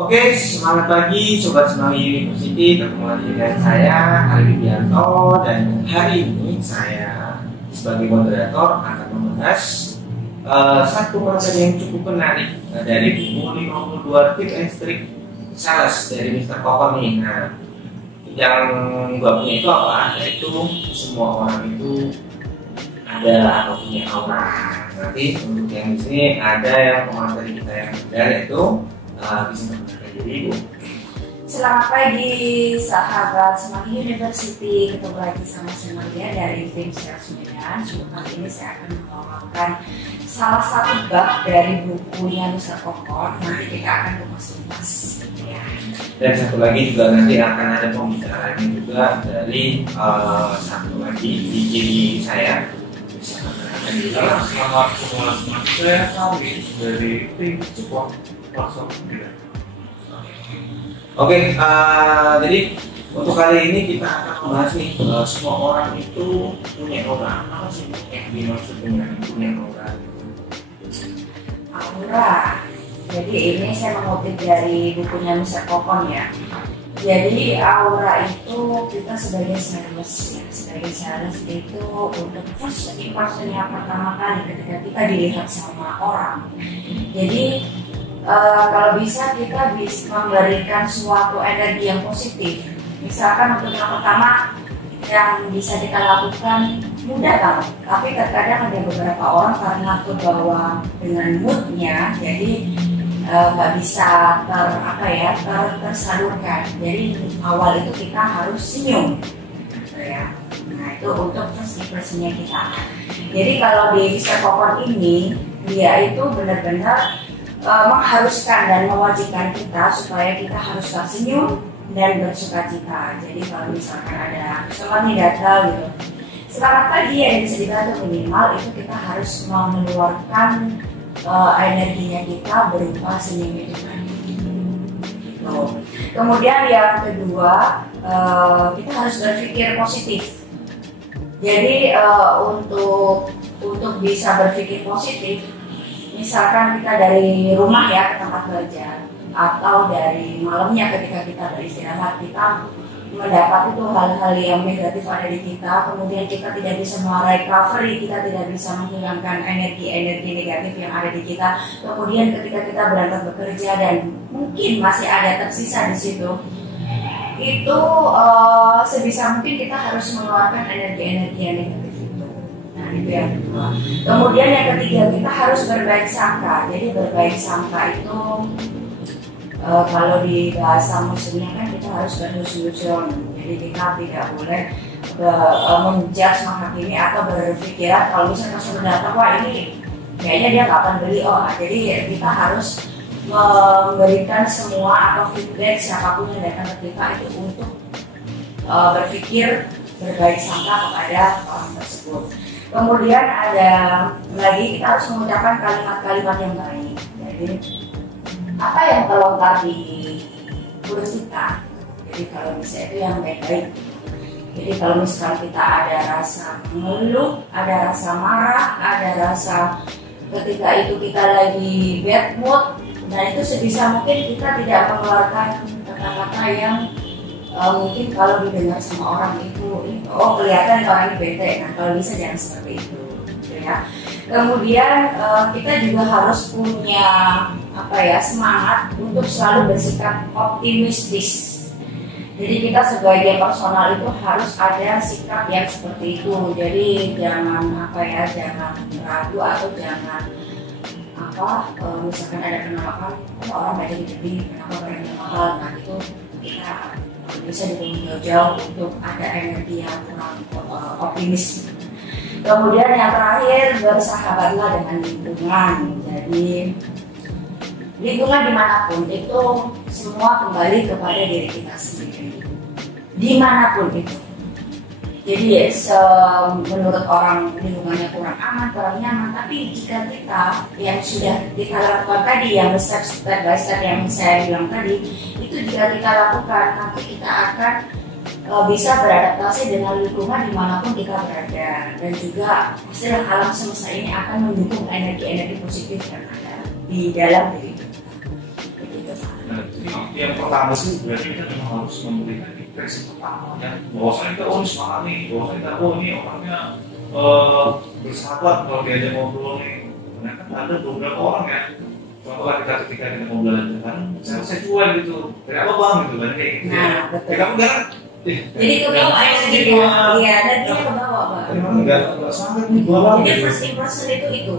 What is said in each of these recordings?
Oke, semangat pagi Sobat Semanggi University. Ketemu lagi dengan saya, Ari Widianto. Dan hari ini saya sebagai moderator akan membahas satu materi yang cukup menarik dari buku 52 Tips and Tricks Sales dari Mr. Kokon nih. Nah, yang babnya itu apa? Yaitu semua orang itu ada atau punya aura. Nanti untuk yang di sini ada yang pemateri kita yang benar, yaitu bisa memperkenalkan diri, Ibu. Selamat pagi sahabat Semanggi University, ketemu lagi sama saya dari tim Sales Medan. Kali ini saya akan membawakan salah satu bab dari bukunya Mr. Kokon. Nanti kita akan kupas-kupas ya. Dan satu lagi juga nanti akan ada pembicaraannya juga dari satu lagi di kiri saya. Bisa memperkenalkan diri. Selamat teman-teman, saya Kami dari tim support workshop Medan. Oke, jadi untuk kali ini kita akan membahas nih, semua orang itu punya aura. Apa sih yang dimaksud dengan punya aura? Aura. Jadi ini saya mengutip dari bukunya Mr. Kokon ya. Jadi aura itu kita sebagai sales ya, sebagai sales itu untuk first impression yang pertama kali ketika kita dilihat sama orang. Jadi kalau bisa kita bisa memberikan suatu energi yang positif. Misalkan untuk yang pertama yang bisa kita lakukan mudah banget, tapi terkadang ada beberapa orang karena terbawa dengan moodnya, jadi nggak bisa tersalurkan. Jadi awal itu kita harus senyum, gitu ya. Nah itu untuk first impression-nya kita. Jadi kalau di Mr. Kokon ini dia itu benar-benar mengharuskan dan mewajibkan kita supaya kita harus tersenyum dan bersuka cita. Jadi kalau misalkan ada customer nih datang gitu, selamat pagi ya, bisa dibantu, minimal itu kita harus mengeluarkan energinya kita berupa senyum itu kan. Gitu. Kemudian yang kedua, kita harus berpikir positif. Jadi untuk bisa berpikir positif, misalkan kita dari rumah ya ke tempat kerja, atau dari malamnya ketika kita beristirahat, kita mendapat itu hal-hal yang negatif ada di kita, kemudian kita tidak bisa recovery, kita tidak bisa menghilangkan energi negatif yang ada di kita. Kemudian ketika kita berangkat bekerja dan mungkin masih ada tersisa di situ, itu sebisa mungkin kita harus mengeluarkan energi yang negatif. Itu yang kedua. Kemudian yang ketiga, kita harus berbaik sangka. Jadi berbaik sangka itu kalau di bahasa muslimnya kan kita harus berhusnuzon. Jadi kita tidak boleh menjudge, menghakimi atau berpikiran kalau misalnya customer datang, wah ini kayaknya dia nggak akan beli. Jadi kita harus memberikan semua atau feedback siapapun yang datang ke kita itu untuk berpikir berbaik sangka kepada orang tersebut. Kemudian ada lagi, kita harus mengucapkan kalimat-kalimat yang baik. Jadi apa yang terlontar di mulut kita, jadi kalau misalnya itu yang baik-baik. Jadi kalau misalkan kita ada rasa mengeluh, ada rasa marah, ada rasa ketika itu kita lagi bad mood, dan itu sebisa mungkin kita tidak mengeluarkan kata-kata yang mungkin kalau didengar sama orang itu kelihatan orang ini bete. Nah kalau bisa jangan seperti itu gitu ya. Kemudian kita juga harus punya semangat untuk selalu bersikap optimistis. Jadi kita sebagai personal itu harus ada sikap yang seperti itu. Jadi jangan jangan ragu atau jangan misalkan ada penolakan, orang nggak jadi beli, kenapa barangnya mahal. Nah itu kita bisa dibangun jauh untuk ada energi yang kurang optimis. Kemudian yang terakhir, bersahabatlah dengan lingkungan. Jadi lingkungan dimanapun itu semua kembali kepada diri kita sendiri, dimanapun itu. Jadi menurut orang lingkungannya kurang aman, kurang nyaman, tapi jika kita yang sudah kita lakukan tadi, yang step by step yang saya bilang tadi, itu jika kita lakukan, nanti kita akan bisa beradaptasi dengan lingkungan dimanapun kita berada, dan juga hasil alam semesta ini akan mendukung energi positif yang ada di dalam diri kita. Begitu. Nah, jadi yang pertama sih berarti kita memang harus memberikan impresi pertama ya, bahwasanya kita semangat nih, bahwasanya kita ini orangnya bersahabat kalau diajak ngobrol nih. Karena kan ada beberapa orang ya, contoh ketika kita mau belajar kan, saya cuek gitu, kayak apa bang gitu kan kayak gitu. Nah, betul. Kamu kan jadi kebawa energi ya, iya, dan dia kebawa bang. enggak sangat nih bawa. Jadi first impression itu.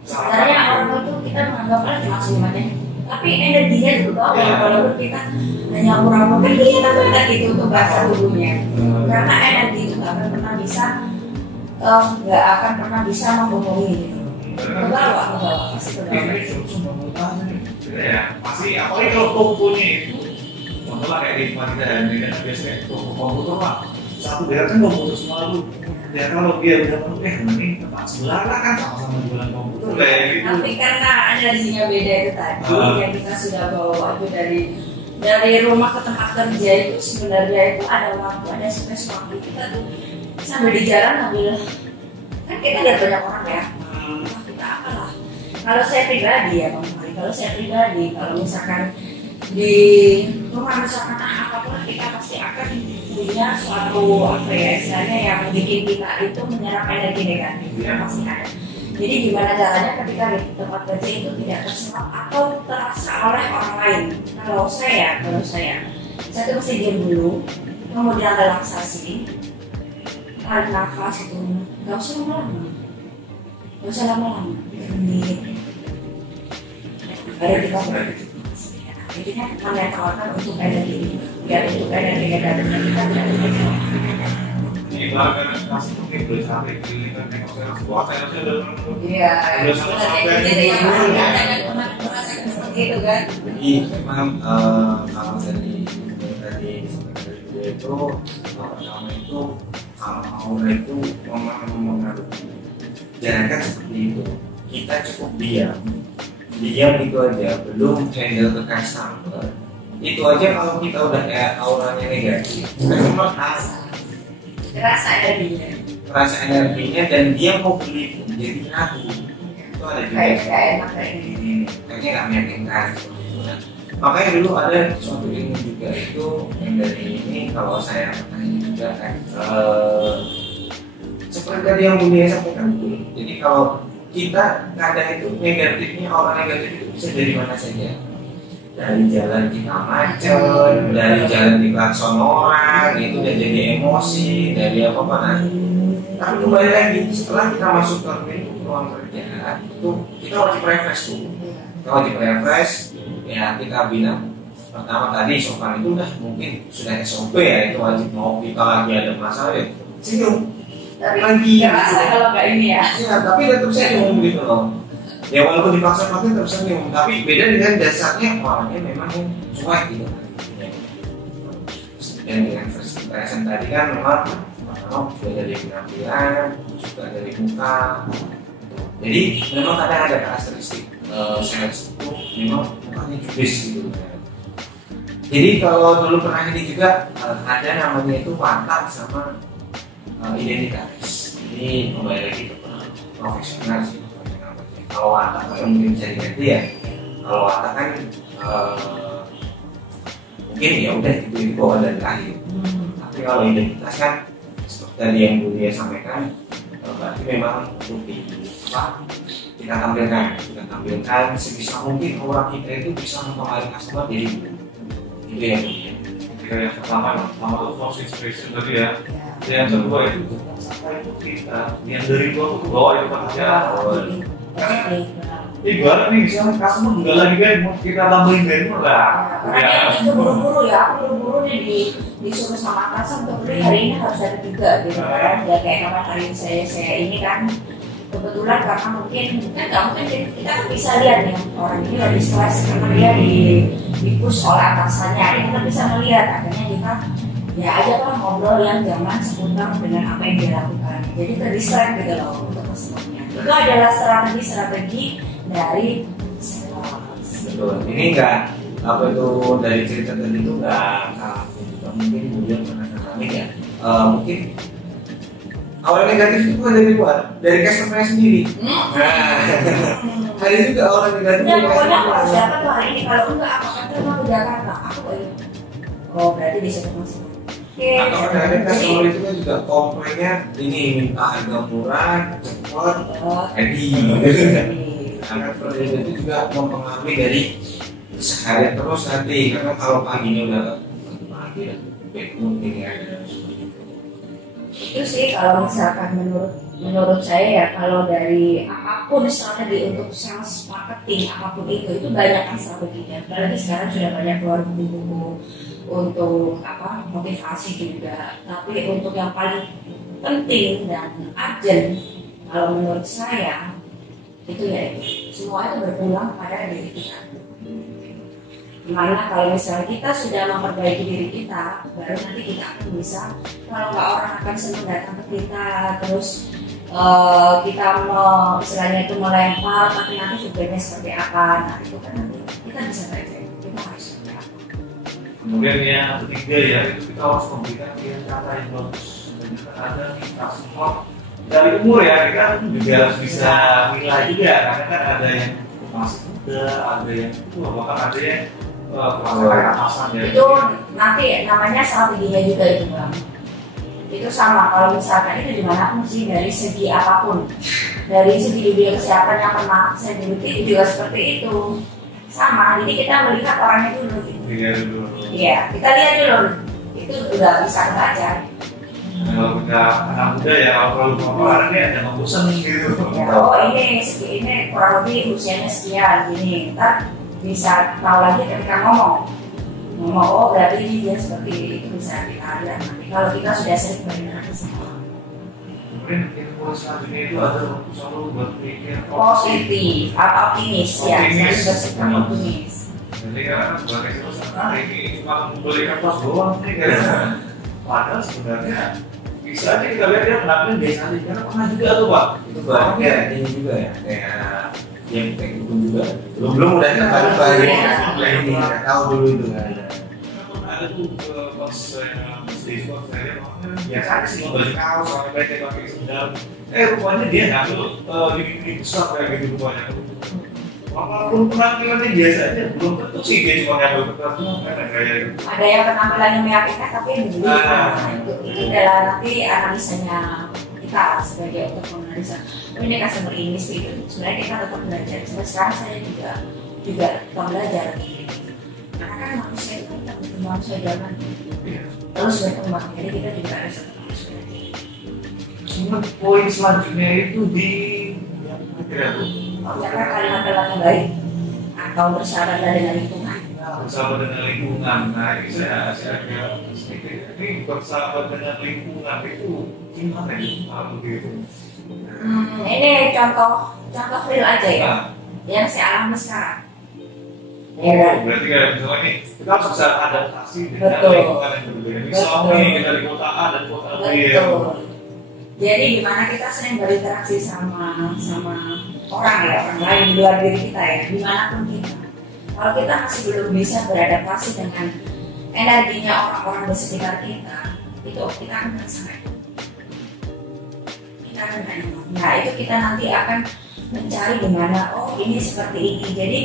Sebenarnya orang itu kita menganggapnya cuma senyumannya, tapi energinya itu bawa. Walaupun kita hanya pura-pura, tapi kita benar gitu untuk bahasa tubuhnya. Karena energi itu nggak akan pernah bisa membohongi gitu. Kebawa, pasti kebawa. Ya, masih apalagi kalau tokonya itu, contohnya kayak di tempat kita dan mereka biasanya toko komputer lah, satu daerah kan komputer semua lu. Ya kalau dia udah mending tempat sebelah lah kan sama-sama jualan komputer kayak gitu. Tapi karena energinya beda itu tadi, yang kita sudah bawa itu dari rumah ke tempat kerja itu sebenarnya itu ada waktu, ada space waktu kita tuh sambil di jalan sambil kan kita lihat banyak orang ya, kita apalah. Kalau saya pribadi ya Bang Fahri, kalau misalkan di rumah misalkan apapun kita pasti akan punya suatu apa ya istilahnya yang bikin kita itu menyerap energi negatif, ya pasti ada. Jadi gimana caranya ketika di tempat kerja itu tidak terserap atau terasa oleh orang lain. Kalau saya tuh mesti diam dulu, kemudian relaksasi, tarik nafas itu, nggak usah lama-lama, 3 menit. Baru kita jadi kan menetralkan untuk energi biar untuk energi negatifnya kita tidak terjadi. Ini bahkan kasih mungkin boleh sampai keliling kan nengok sebuah saya udah iya jadi yang jangan pernah merasakan seperti itu kan. Jadi memang kalau tadi itu pertama itu kalau aura itu memang mempengaruhi. Jangan kan seperti itu, kita cukup diam itu aja, belum handle ke customer itu aja kalau kita udah kayak auranya negatif, customer terasa energinya dan dia mau beli pun jadi ragu. Itu ada juga kayaknya nggak meyakinkan seperti itu. Nah, makanya dulu ada suatu ilmu juga itu yang dari ini kalau saya bertanya juga kan seperti tadi yang Bunda sampaikan dulu. Jadi kalau kita kadang itu negatifnya, orang negatif itu bisa dari mana saja, dari jalan kita macet, dari jalan di klakson orang itu udah jadi emosi, dari apa tapi kembali lagi setelah kita masuk ke ruang kerja itu kita wajib refresh ya. Kita bilang pertama tadi sopan itu udah mungkin sudah SOP ya, itu wajib. Mau kita lagi ada masalah ya senyum lagi terasa kalau nggak ini ya, tapi tetap senyum gitu loh ya, walaupun dipaksa pakai tetap senyum, tapi beda dengan dasarnya orangnya memang yang cuek gitu kan. Dan dengan versi present tadi kan memang pertama juga dari penampilan, juga dari muka, jadi memang kadang ada karakteristik sales itu memang mukanya judes gitu kan. Jadi kalau dulu pernah ini juga ada namanya itu watak sama identitas. Ini kembali lagi ke profesional sih. Kalau watak kan mungkin bisa diganti ya. Kalau watak kan mungkin ya udah itu dibawa dari lahir. Tapi kalau identitas kan seperti tadi yang Bu Dia sampaikan, berarti memang lebih kita tampilkan sebisa mungkin orang kita itu bisa mempengaruhi customer jadi itu ya. Yang pertama itu false expression tadi ya. Yang kedua itu sampai itu kita yang dari luar itu bawa itu kan ibarat nih misalnya customer juga lagi kan mau kita tambahin banner lah. Karena itu buru-buru nih disuruh sama atasan untuk beli hari ini harus ada 3 gitu kan. Ya kayak kapan hari ini saya ini kan kebetulan karena mungkin kan nggak mungkin kita kan bisa lihat nih orang ini lagi stres karena dia di push oleh atasannya, kita bisa melihat akhirnya kita ya aja lah ngobrol yang jangan seputar dengan apa yang dia lakukan, jadi terdistract gitu loh untuk customernya. Itu adalah strategi dari sales. Betul. Ini enggak apa itu dari cerita tadi itu enggak juga mungkin kemudian pernah kami ya mungkin Aura negatif itu bukan dari luar, dari customer sendiri. Nah, ada juga aura negatif Ya dari pokoknya kalau customer. siapa tuh hari ini kalau enggak apa kata mau ke Jakarta aku kayak oh berarti bisa ketemu sih. Oke. Atau ada Jadi customer itu kan juga komplainnya ini minta harga murah, cepat, ready. Karena seperti itu juga mempengaruhi dari sehari terus nanti, karena kalau paginya udah pagi dan backmood ini ada. itu sih kalau misalkan menurut saya ya kalau dari apapun misalnya untuk sales marketing apapun itu banyak kan strateginya. Apalagi sekarang sudah banyak keluar buku-buku untuk motivasi juga. Tapi untuk yang paling penting dan urgent kalau menurut saya itu ya itu semua itu berpulang pada diri kita. Dimana kalau misalnya kita sudah memperbaiki diri kita, baru nanti kita akan bisa, kalau nggak orang akan senang datang ke kita, terus kita mau istilahnya itu melempar, tapi nanti feedbacknya seperti apa, nah itu kan nanti kita bisa baca, kita harus seperti apa. Kemudian yang ketiga ya, itu kita harus memberikan cara yang bagus. Dan juga ada kita support dari umur ya, kita juga harus bisa nilai juga, karena kan ada yang masih muda, ada yang tua, bahkan ada yang kayak atasan ya. Itu nanti namanya strateginya juga itu bang. Itu sama kalau misalkan itu dimanapun sih dari segi apapun, dari segi dunia kesehatan yang pernah saya dulu itu juga seperti itu sama. Jadi kita melihat orangnya dulu. Iya, kita lihat dulu. Itu udah bisa kebaca. Kalau kita anak muda ya, kalau orang ini ada bosan gitu. Ya, oh ini kurang lebih usianya sekian gini. Ntar bisa tahu lagi ketika ngomong oh berarti ini dia seperti itu bisa kita lihat nanti kalau kita sudah sering berinteraksi sama orang. Kemudian info selanjutnya itu ada selalu berpikir Positif atau optimis ya, Optimis. selalu bersikap optimis. Jadi kan sebagai seorang ini cuma memberikan pos doang nih kan. Padahal sebenarnya bisa aja kita lihat dia penampilan biasa aja, karena pernah juga tuh Pak. Itu banyak ini juga ya, kayak yang kayak gitu juga. Belum udah kita balik ini nggak tahu dulu itu kan. Ada tuh pas saya masih sekolah saya biasa aja sih baju kaos sampai pakai sendal. Rupanya dia ngambil di besar kayak gitu rupanya. Walaupun penampilannya biasa aja, belum tentu sih dia cuma ngambil kertasnya karena kayak gitu. Ada yang penampilannya meyakinkan tapi yang dulu itu adalah nanti analisanya kita sebagai untuk menganalisa ini customer ini sih itu sebenarnya kita tetap belajar. Sampai sekarang saya juga tetap belajar karena kan manusia itu kita manusia zaman terus berkembang, jadi kita juga harus terus belajar. Cuma poin selanjutnya itu di yang kira tuh Ucapkan kalimat-kalimat yang baik atau bersahabatlah dengan lingkungan. bersahabat dengan lingkungan. Nah ini saya agak sedikit ini bersahabat dengan lingkungan itu gimana ya kalau begitu? Ini contoh real aja ya, yang saya alami sekarang. Ya kan? Berarti kayak misalnya ini kita harus bisa adaptasi dengan Betul. lingkungan yang berbeda. Misalnya kita di kota A dan kota B. Betul. Jadi gimana kita sering berinteraksi sama orang ya, orang lain di luar diri kita ya, dimanapun kita. Kalau kita masih belum bisa beradaptasi dengan energinya orang-orang di sekitar kita, itu kita akan merasa kita akan enak. Nah itu kita nanti akan mencari gimana, oh ini seperti ini. Jadi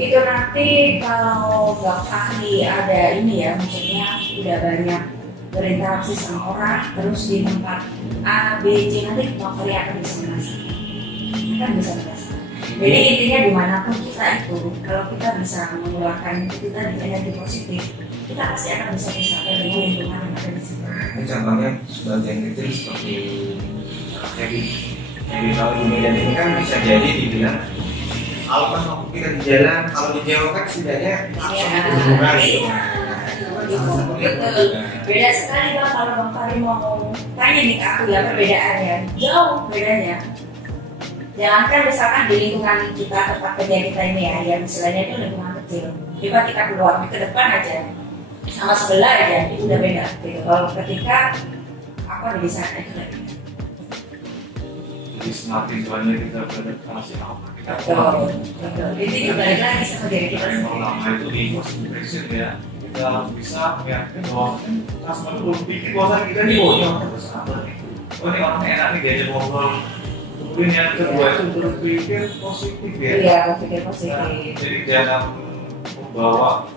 itu nanti kalau Bang Fahri ada ini ya, maksudnya udah banyak berinteraksi sama orang, terus di tempat A, B, C nanti Bang Fahri akan bisa merasakan. Kan bisa merasakan. Jadi intinya dimanapun kita itu, kalau kita bisa mengeluarkan itu tadi energi positif, kita pasti akan bisa bersatu dengan lingkungan yang ada di situ. Ini contohnya sebagian kecil seperti jadi kalau di Medan ini kan bisa jadi dibilang kalau pas waktu kita di jalan, kalau di Jawa kan setidaknya langsung berhubungan gitu. Betul. Beda sekali Bang kalau Bang Fahri mau tanya nih ke aku ya perbedaannya, jauh bedanya. Jangankan misalkan di lingkungan kita tempat kerja kita ini ya, yang istilahnya itu lingkungan kecil. Coba kita keluar ke depan aja, sama sebelah aja itu udah beda. Gitu. Kalau ketika apa di sana itu udah beda. Jadi semakin banyak kita beradaptasi apa kita Betul. Jadi balik lagi sama diri kita yang sendiri. pertama itu di first impression ya, kita bisa meyakinkan bahwa customer itu belum pikir bahwa kita ini oh ini orang bersahabat nih. oh ini orang enak nih diajak ngobrol. Kemudian yang kedua itu berpikir positif ya. Iya, berpikir positif. Nah, jadi jangan membawa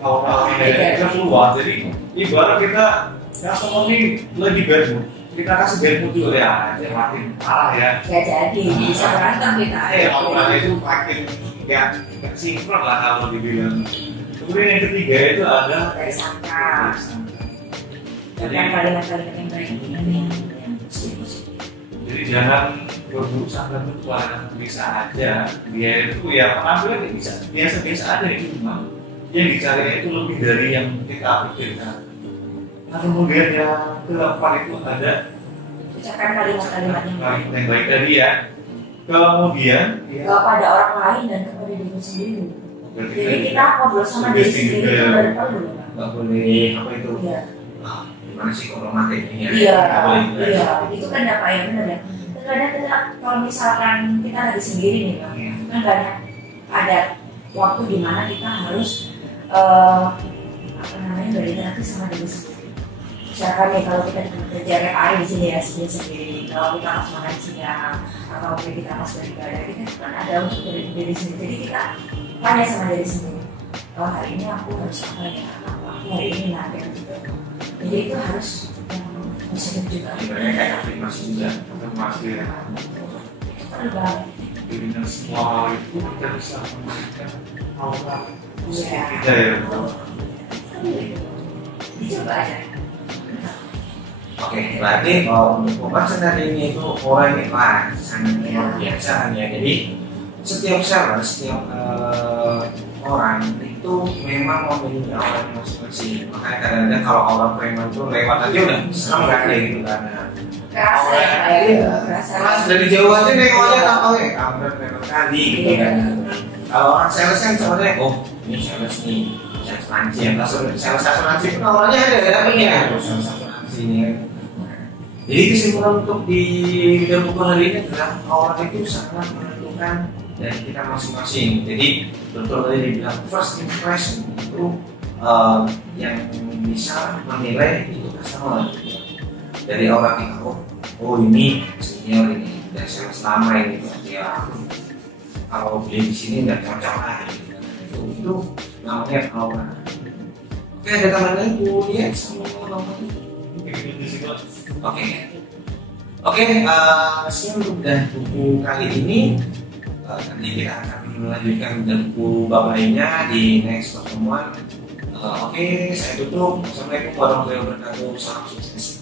orang yang keluar. Jadi ibarat kita customer ini lagi bad mood, kita kasih bad mood juga ya, makin parah ya. Gak jadi, bisa berantem kita. Orang itu makin nggak sinkron lah kalau dibilang. Kemudian yang ketiga itu ada dari sangka. Dan kalimat-kalimat yang baik ini. Jadi jangan berburuk sangka itu bisa aja. Dia itu ya penampilan bisa biasa-biasa aja itu memang. Yang dicari itu lebih dari yang kita pikirkan. Nah kemudian yang keempat itu ada ucapkan kalimat-kalimat yang baik tadi ya. Kemudian kepada orang lain dan kepada diri sendiri. Jadi kita ngobrol sama diri sendiri itu dari perlu. Nggak boleh apa itu? Iya. Gimana sih kalau mati ini ya? Iya. Itu kan apa ya benar ya. Kadang-kadang kalau misalkan kita lagi sendiri nih Bang ya, kan banyak ada waktu di mana kita harus berinteraksi sama diri sendiri. Misalkan nih kalau kita kerja RI di sini ya sendiri, kalau kita harus makan siang atau kita harus beribadah, kita kan ada untuk diri sendiri. Jadi kita tanya sama diri sendiri. Oh hari ini aku harus apa ya? Aku hari ini latihan juga. Jadi itu harus positif juga. Ibaratnya kayak afirmasi juga. afirmasi ya. Perlu banget. Jadi dengan semua hal itu kita bisa memberikan aura positif Iya. kita ya. Dicoba aja. Oke, berarti untuk pembahasan hari ini itu orang ini sangat luar biasa kan ya. Jadi setiap seller, setiap orang itu memang memiliki auranya masing-masing. Makanya kadang-kadang kalau orang preman itu lewat aja udah serem kan kayak gitu karena Kerasa ya, kerasa dari jauh aja nengoknya tahu ya kamu preman kali gitu kan. Kalau orang sales kan sebenarnya ini sales nih, sales mancing, sales asuransi pun auranya ada ya, sales asuransi ini. Jadi kesimpulan untuk di video buku hari ini adalah aura itu sangat menentukan dari kita masing-masing. Jadi betul tadi dibilang first impression itu yang bisa menilai itu customer. Dari aura kita, oh ini senior ini dan saya selama ini ya kalau beli di sini nggak cocok lah itu namanya aura. Oke, ada tambahan lagi Bu ya sama nomor. Oke, sekian untuk buku kali ini. Nanti kita akan melanjutkan buku bab lainnya di next pertemuan. Oke, saya tutup. Assalamualaikum warahmatullahi wabarakatuh. Salam sukses.